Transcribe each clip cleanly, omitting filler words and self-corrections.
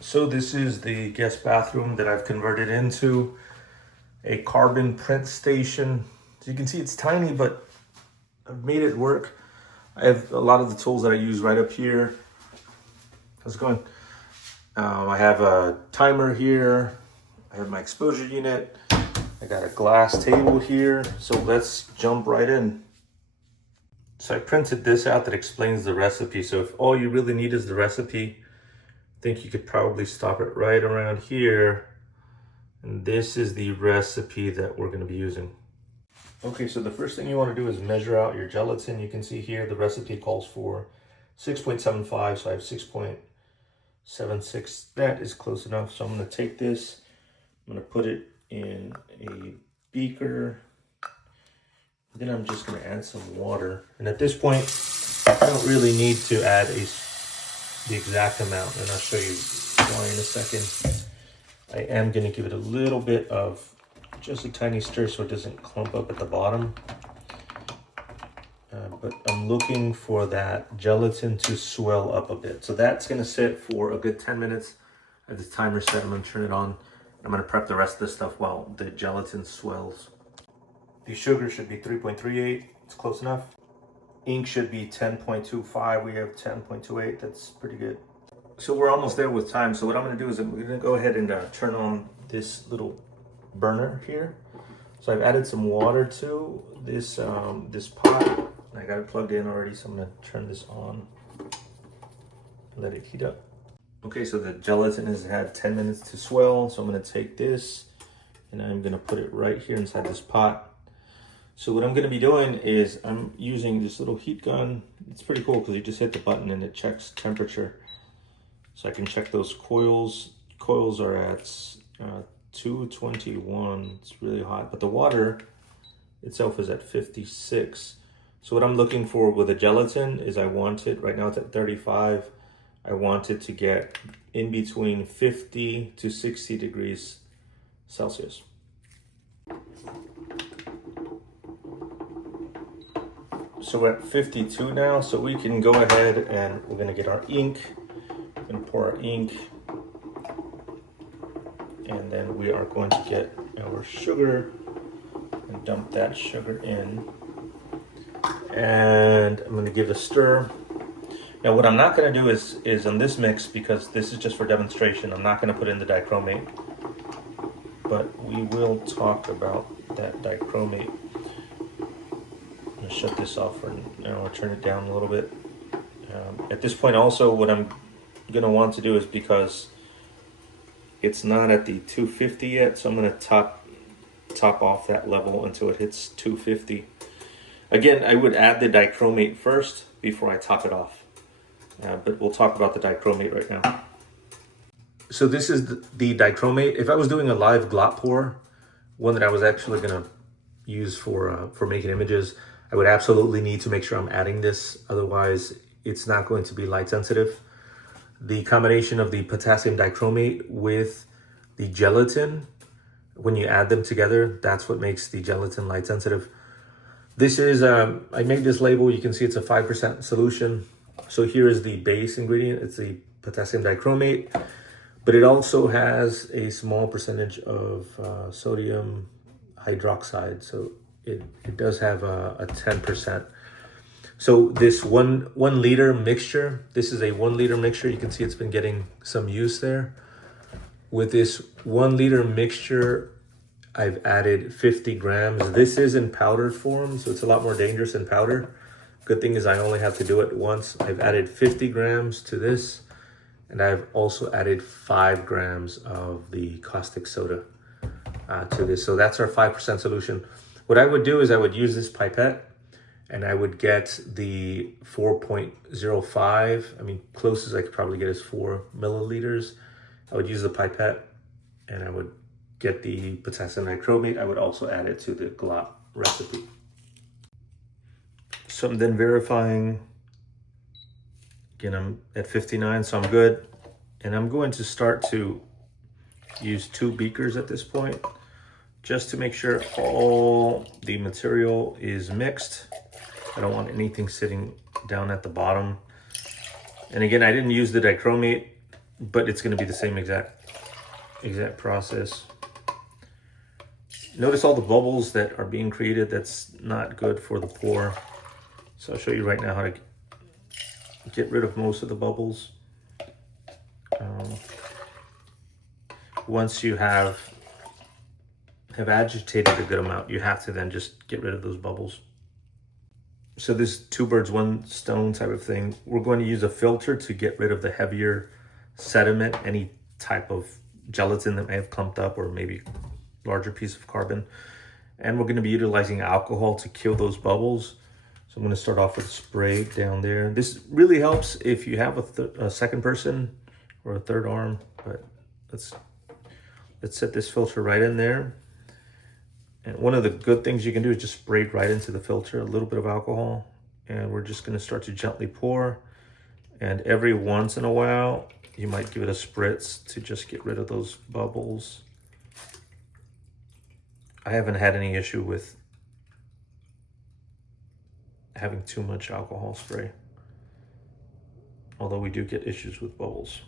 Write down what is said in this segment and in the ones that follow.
So this is the guest bathroom that I've converted into a carbon print station. So you can see it's tiny, but I've made it work. I have a lot of the tools that I use right up here. How's it going? I have a timer here. I have my exposure unit. I got a glass table here. So let's jump right in. So I printed this out that explains the recipe. So if all you really need is the recipe, I think you could probably stop it right around here. And this is the recipe that we're going to be using. Okay, so the first thing you want to do is measure out your gelatin. You can see here the recipe calls for 6.75, so I have 6.76. That is close enough. So I'm going to take this, I'm going to put it in a beaker. Then I'm just going to add some water. And at this point, I don't really need to add the exact amount, and I'll show you why in a second. I am going to give it a little bit of just a tiny stir so it doesn't clump up at the bottom. But I'm looking for that gelatin to swell up a bit. So that's going to sit for a good 10 minutes. I have this timer set. I'm going to turn it on. I'm going to prep the rest of this stuff while the gelatin swells. The sugar should be 3.38. It's close enough. Ink should be 10.25. We have 10.28. That's pretty good. So we're almost there with time. So what I'm going to do is I'm going to go ahead and turn on this little burner here. So I've added some water to this this pot. I got it plugged in already, so I'm going to turn this on and let it heat up. Okay, so the gelatin has had 10 minutes to swell. So I'm going to take this and I'm going to put it right here inside this pot. So what I'm going to be doing is I'm using this little heat gun. It's pretty cool because you just hit the button and it checks temperature. So I can check those coils. Coils are at 221. It's really hot, but the water itself is at 56. So what I'm looking for with the gelatin is I want it, right now it's at 35. I want it to get in between 50 to 60 degrees Celsius. So we're at 52 now, so we can go ahead and we're gonna get our ink. We're gonna pour our ink. And then we are going to get our sugar and dump that sugar in. And I'm gonna give it a stir. Now what I'm not gonna do is on this mix, because this is just for demonstration, I'm not gonna put in the dichromate, but we will talk about that dichromate. I'm gonna shut this off and I'll turn it down a little bit. At this point also what I'm gonna want to do is, because it's not at the 250 yet, so I'm gonna top off that level until it hits 250. Again, I would add the dichromate first before I top it off. But we'll talk about the dichromate right now. So this is the dichromate. If I was doing a live glop pour, one that I was actually gonna use for making images, I would absolutely need to make sure I'm adding this. Otherwise, it's not going to be light sensitive. The combination of the potassium dichromate with the gelatin, when you add them together, that's what makes the gelatin light sensitive. This is, I made this label, you can see it's a 5% solution. So here is the base ingredient, it's the potassium dichromate, but it also has a small percentage of sodium hydroxide. So it does have a 10%. So this one liter mixture, this is a 1 liter mixture. You can see it's been getting some use there. With this 1 liter mixture, I've added 50 grams. This is in powdered form, so it's a lot more dangerous in powder. Good thing is I only have to do it once. I've added 50 grams to this, and I've also added 5 grams of the caustic soda to this. So that's our 5% solution. What I would do is I would use this pipette, and I would get the 4.05. I mean, closest I could probably get is 4 milliliters. I would use the pipette, and I would get the potassium dichromate. I would also add it to the glop recipe. So I'm then verifying. Again, I'm at 59, so I'm good. And I'm going to start to use 2 beakers at this point, just to make sure all the material is mixed. I don't want anything sitting down at the bottom. And again, I didn't use the dichromate but it's going to be the same exact process. Notice all the bubbles that are being created. That's not good for the pour. So I'll show you right now how to get rid of most of the bubbles. Once you have agitated a good amount, you have to then just get rid of those bubbles. So this two birds, one stone type of thing, we're going to use a filter to get rid of the heavier sediment, any type of gelatin that may have clumped up, or maybe larger piece of carbon. And we're going to be utilizing alcohol to kill those bubbles. So I'm going to start off with spray down there. This really helps if you have a second person or a third arm, but let's set this filter right in there. And one of the good things you can do is just spray right into the filter, a little bit of alcohol, and we're just going to start to gently pour. And every once in a while, you might give it a spritz to just get rid of those bubbles. I haven't had any issue with having too much alcohol spray, although we do get issues with bubbles.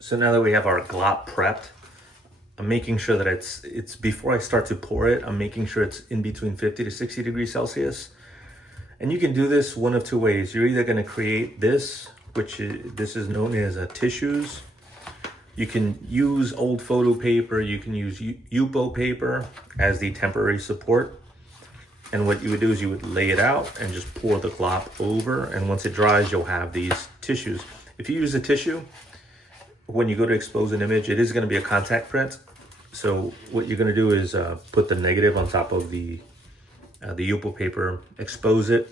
So now that we have our glop prepped, I'm making sure that it's before I start to pour it, I'm making sure it's in between 50 to 60 degrees Celsius. And you can do this one of two ways. You're either going to create this, this is known as tissues. You can use old photo paper, you can use Yupo paper as the temporary support. And what you would do is you would lay it out and just pour the glop over. And once it dries, you'll have these tissues. If you use a tissue, when you go to expose an image, it is going to be a contact print. So what you're going to do is put the negative on top of the Yupo paper, expose it,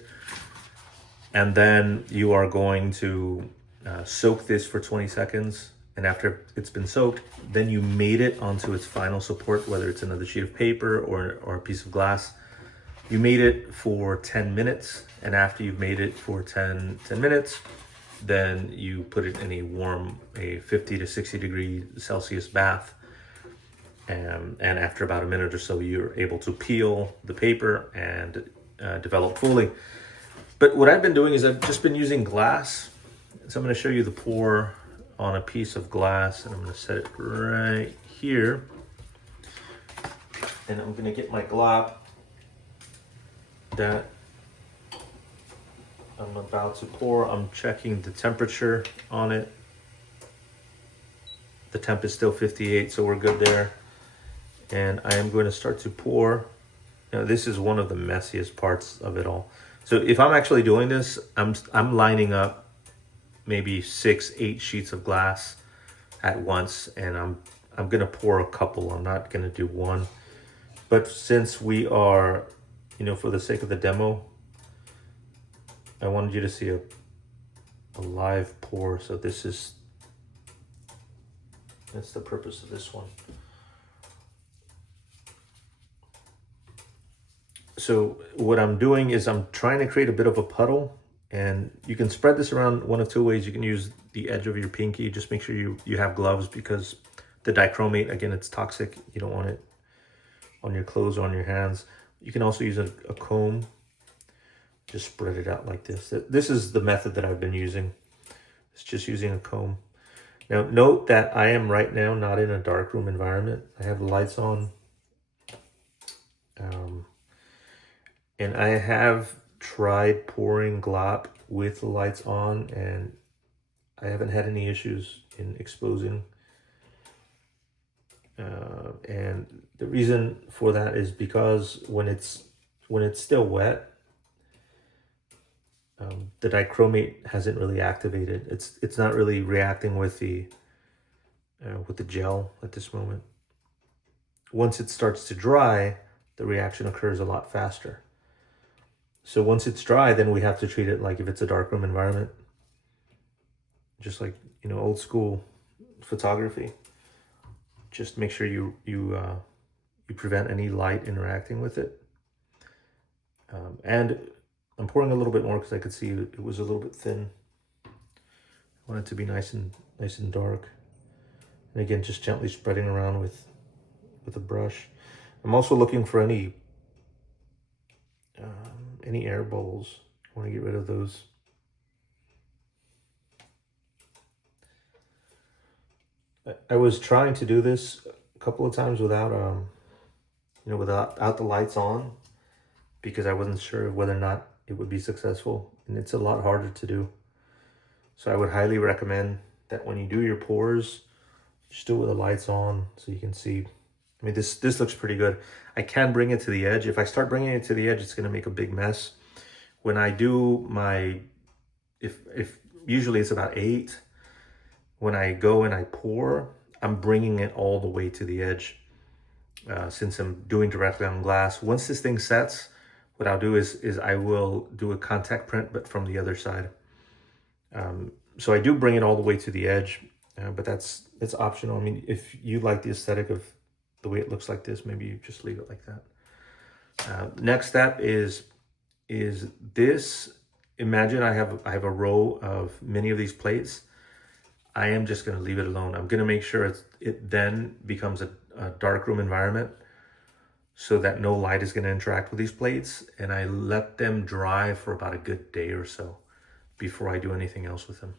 and then you are going to soak this for 20 seconds. And after it's been soaked, then you mate it onto its final support, whether it's another sheet of paper or a piece of glass. You mate it for 10 minutes, and after you've made it for 10 minutes, then you put it in a 50 to 60 degree Celsius bath. And after about a minute or so, you're able to peel the paper and develop fully. But what I've been doing is I've just been using glass. So I'm going to show you the pour on a piece of glass, and I'm going to set it right here. And I'm going to get my glop that I'm about to pour. I'm checking the temperature on it. The temp is still 58, so we're good there. And I am going to start to pour. Now, this is one of the messiest parts of it all. So if I'm actually doing this, I'm lining up maybe 6-8 sheets of glass at once, and I'm gonna pour a couple. I'm not gonna do one. But since we are, for the sake of the demo, I wanted you to see a live pour. So that's the purpose of this one. So what I'm doing is I'm trying to create a bit of a puddle, and you can spread this around one of two ways. You can use the edge of your pinky. Just make sure you have gloves, because the dichromate, again, it's toxic. You don't want it on your clothes or on your hands. You can also use a comb. Just spread it out like this. This is the method that I've been using. It's just using a comb. Now, note that I am right now not in a darkroom environment. I have the lights on. And I have tried pouring glop with the lights on, and I haven't had any issues in exposing. And the reason for that is because when it's still wet, the dichromate hasn't really activated. It's not really reacting with the gel at this moment. Once it starts to dry, the reaction occurs a lot faster. So once it's dry, then we have to treat it like if it's a darkroom environment, just like old school photography. Just make sure you prevent any light interacting with it. And I'm pouring a little bit more because I could see it was a little bit thin. I want it to be nice and dark. And again, just gently spreading around with a brush. I'm also looking for any air bubbles. I want to get rid of those. I was trying to do this a couple of times without without the lights on, because I wasn't sure whether or not it would be successful, and it's a lot harder to do. So I would highly recommend that when you do your pours, just do it with the lights on so you can see. I mean, this looks pretty good. I can bring it to the edge. If I start bringing it to the edge, it's going to make a big mess. When I do my, if usually it's about 8. When I go and I pour, I'm bringing it all the way to the edge. Since I'm doing directly on glass. Once this thing sets, what I'll do is I will do a contact print, but from the other side. So I do bring it all the way to the edge, but it's optional. I mean, if you like the aesthetic of the way it looks like this, maybe you just leave it like that. Next step is this. Imagine I have a row of many of these plates. I am just going to leave it alone. I'm going to make sure it then becomes a darkroom environment so that no light is going to interact with these plates, and I let them dry for about a good day or so before I do anything else with them.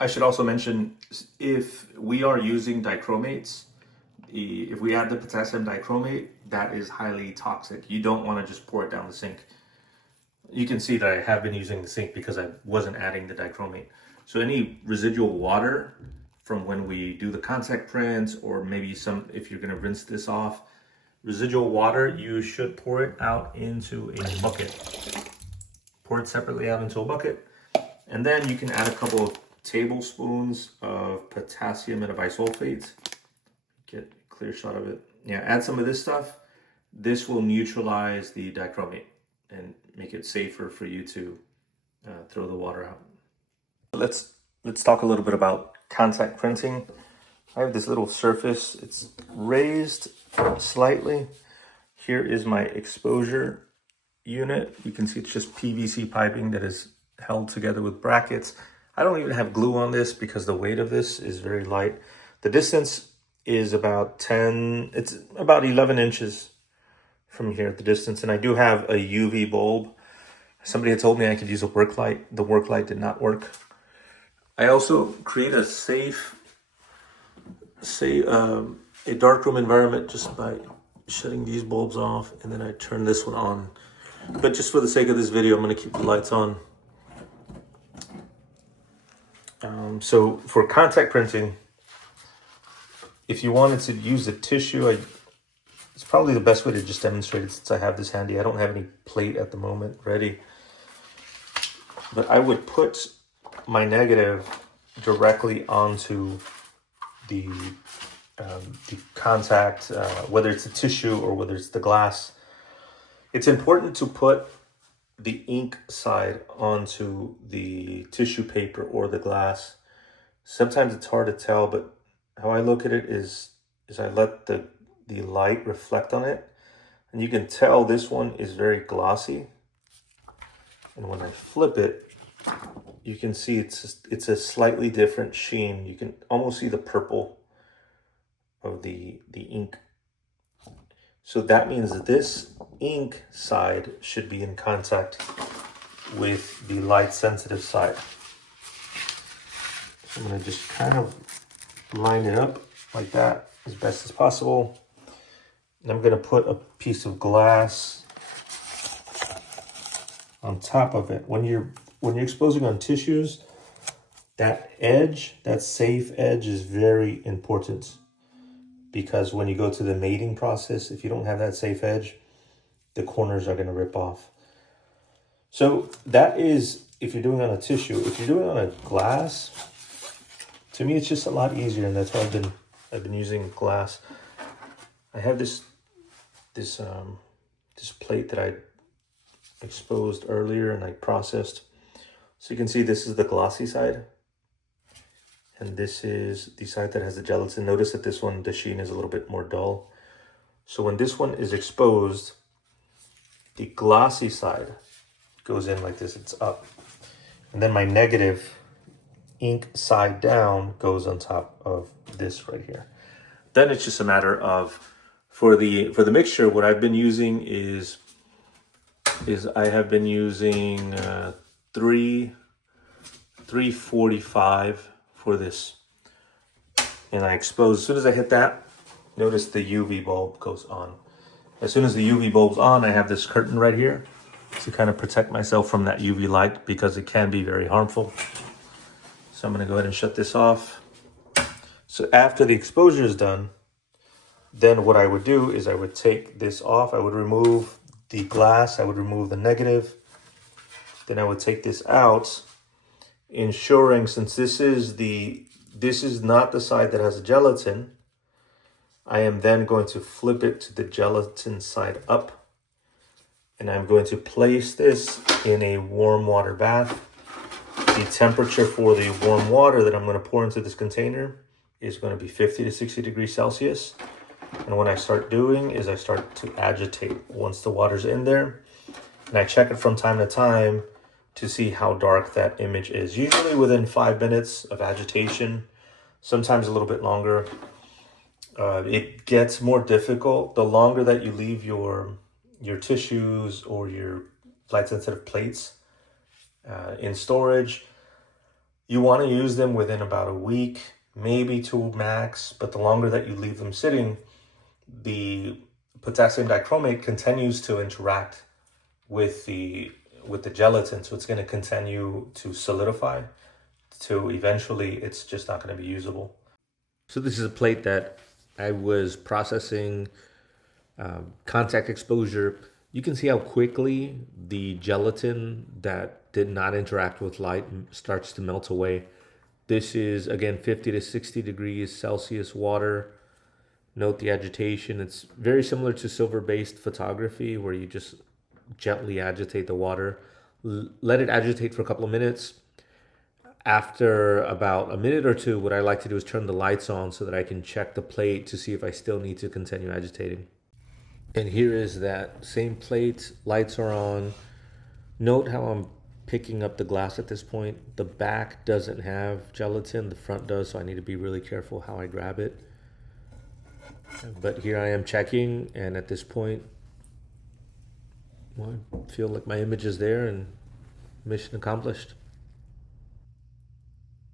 I should also mention, if we are using dichromates, if we add the potassium dichromate, that is highly toxic. You don't want to just pour it down the sink. You can see that I have been using the sink because I wasn't adding the dichromate. So any residual water from when we do the contact prints, or maybe if you're going to rinse this off, residual water, you should pour it out into a bucket. Pour it separately out into a bucket, and then you can add a couple of tablespoons of potassium metabisulfate. Get a clear shot of it. Yeah, add some of this stuff. This will neutralize the dichromate and make it safer for you to throw the water out. Let's talk a little bit about contact printing. I have this little surface. It's raised slightly. Here is my exposure unit. You can see it's just PVC piping that is held together with brackets. I don't even have glue on this because the weight of this is very light. The distance is about 11 inches from here at the distance, and I do have a UV bulb. Somebody had told me I could use a work light. The work light did not work. I also create a a darkroom environment just by shutting these bulbs off, and then I turn this one on. But just for the sake of this video, I'm going to keep the lights on. So for contact printing, if you wanted to use a tissue, it's probably the best way to just demonstrate it since I have this handy. I don't have any plate at the moment ready. But I would put my negative directly onto the contact, whether it's a tissue or whether it's the glass. It's important to put the ink side onto the tissue paper or the glass. Sometimes it's hard to tell, but how I look at it is I let the light reflect on it, and you can tell this one is very glossy. And when I flip it, you can see it's a slightly different sheen. You can almost see the purple of the ink. So that means that this ink side should be in contact with the light sensitive side. So I'm going to just kind of line it up like that as best as possible. And I'm going to put a piece of glass on top of it. When you're exposing on tissues, that edge, that safe edge, is very important, because when you go to the mating process, if you don't have that safe edge, the corners are going to rip off. So that is if you're doing on a tissue. If you're doing on a glass, to me it's just a lot easier, and that's why I've been using glass. I have this plate that I exposed earlier and I processed. So you can see this is the glossy side, and this is the side that has the gelatin. Notice that this one, the sheen is a little bit more dull. So when this one is exposed, the glossy side goes in like this, it's up. And then my negative ink side down goes on top of this right here. Then it's just a matter of, for the mixture, what I've been using is I have been using 345 for this. and I expose. As soon as I hit that, notice the UV bulb goes on. As soon as the UV bulb's on, I have this curtain right here to kind of protect myself from that UV light because it can be very harmful. So I'm gonna go ahead and shut this off. So after the exposure is done, then what I would do is I would take this off. I would remove the glass, I would remove the negative. Then I would take this out, ensuring, since this is not the side that has a gelatin, I am then going to flip it to the gelatin side up. And I'm going to place this in a warm water bath. The temperature for the warm water that I'm going to pour into this container is going to be 50 to 60 degrees Celsius. And what I start doing is I start to agitate once the water's in there. And I check it from time to time to see how dark that image is. Usually within 5 minutes of agitation, sometimes a little bit longer. It gets more difficult the longer that you leave your tissues or your light sensitive plates in storage. You want to use them within about a week, maybe 2 max, but the longer that you leave them sitting, the potassium dichromate continues to interact with the gelatin, so it's going to continue to solidify to eventually it's just not going to be usable. So this is a plate that I was processing contact exposure. You can see how quickly the gelatin that did not interact with light starts to melt away. This is, again, 50 to 60 degrees Celsius water. Note the agitation. It's very similar to silver-based photography where you just gently agitate the water. Let it agitate for a couple of minutes. After about a minute or two, what I like to do is turn the lights on so that I can check the plate to see if I still need to continue agitating. And here is that same plate. Lights are on. Note how I'm picking up the glass at this point. The back doesn't have gelatin, the front does, so I need to be really careful how I grab it. But here I am checking, and at this point, well, I feel like my image is there and mission accomplished.